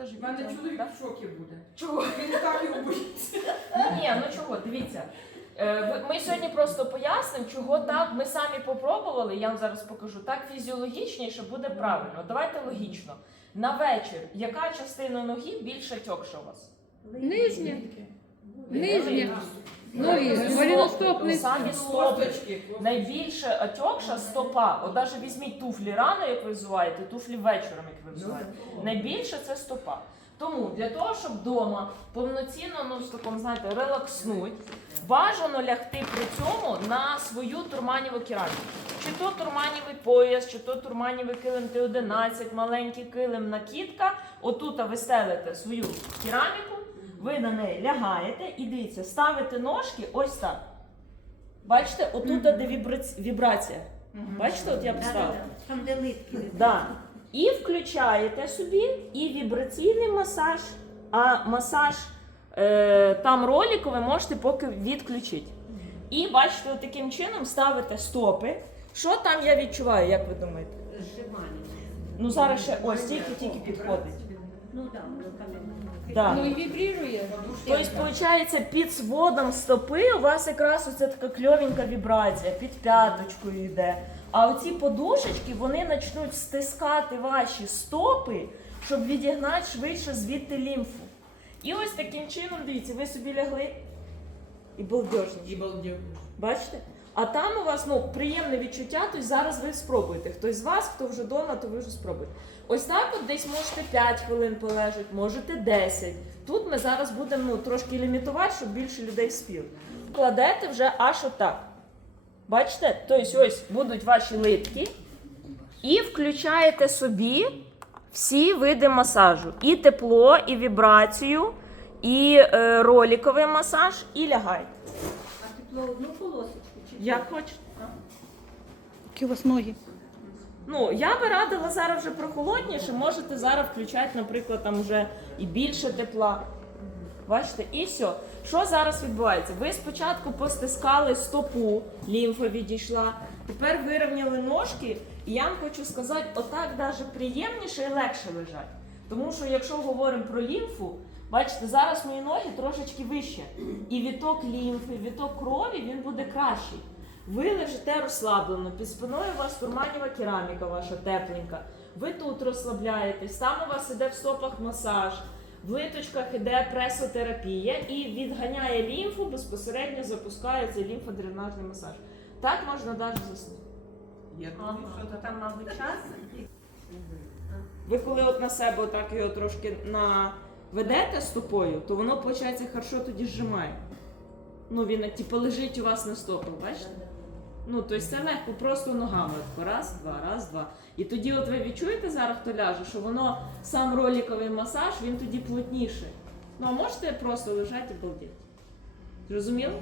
навіть У мене відео. чоловік в шокі буде. Чого? Він так його боїться. Ні, ну чого, дивіться. Е, Ми сьогодні просто пояснимо, чого так. Ми самі попробували, я вам зараз покажу. Так фізіологічніше буде правильно. Давайте логічно. На вечір, яка частина ноги більше тьокша у вас? Нижня. Нижня. Нижня. Ноги, Стопи. Самі стопи. Косточки. Найбільше отьокша стопа. От навіть візьміть туфлі рано, як ви взуваєте, туфлі вечором, як ви взуваєте. Найбільше це стопа. Тому для того, щоб вдома повноцінно ну, в такому, знаєте, релакснуть, бажано лягти при цьому на свою турманіву кераміку. Чи то турманівий пояс, чи то турманівий килим Т-11, маленький килим, накидка. Отут ви стелите свою кераміку, ви на неї лягаєте і дивіться, ставите ножки ось так. Бачите, отут де вібраці- вібрація. Бачите, от я поставила. Там де литки. Да. І включаєте собі і вібраційний масаж, а масаж е, там ролику ви можете поки відключити. І бачите, от таким чином ставите стопи. Що там я відчуваю, як ви думаєте? Зжимання. Ну зараз ще ось тільки-тільки підходить. Ну так, руками. Да. Ну і вібрірує. Тобто, виходить, під сводом стопи у вас якраз оця така кльовенька вібрація, під п'яточкою йде. А оці подушечки вони почнуть стискати ваші стопи, щоб відігнати швидше звідти лімфу. І ось таким чином, дивіться, ви собі лягли і балдежні. Бачите? А там у вас ну, приємне відчуття, тобто зараз ви спробуєте. Хтось з вас, хто вже вдома, то ви вже спробуєте. Ось так от десь можете 5 хвилин полежати, можете 10. Тут ми зараз будемо ну, трошки лімітувати, щоб більше людей спіли. Кладете вже аж отак. Бачите? Тобто ось будуть ваші литки. І включаєте собі всі види масажу. І тепло, і вібрацію, і е, роликовий масаж, і лягаєте. А тепло одну полосочку Як хочете. Які у вас ноги? Ну, я би радила зараз вже прохолодніше, можете зараз включати, наприклад, там вже і більше тепла. Бачите, і все. Що зараз відбувається? Ви спочатку постискали стопу, лімфа відійшла, тепер вирівняли ножки, і я вам хочу сказати, отак навіть приємніше і легше лежать. Тому що якщо говоримо про лімфу, бачите, зараз мої ноги трошечки вище. І відток лімфи, відток крові він буде кращий. Ви лежите розслаблено, під спиною у вас турманєва кераміка ваша тепленька. Ви тут розслабляєтесь, там у вас іде в стопах масаж, в литочках іде пресотерапія і відганяє лімфу, безпосередньо запускає цей лімфодренажний масаж. Так можна навіть заснути. Я Ага, то там, мабуть, час. Ви коли от на себе отак його трошки наведете стопою, то воно, виходить, хорошо тоді зжимає. Ну, він типу, лежить у вас на стопах, бачите? Ну, тобто це легко, просто ногами. Раз, два, раз, два. І тоді, от ви відчуєте зараз, хто ляже, що воно сам роликовий масаж, він тоді плотніший. Ну, а можете просто лежати і балдіти. Зрозуміло?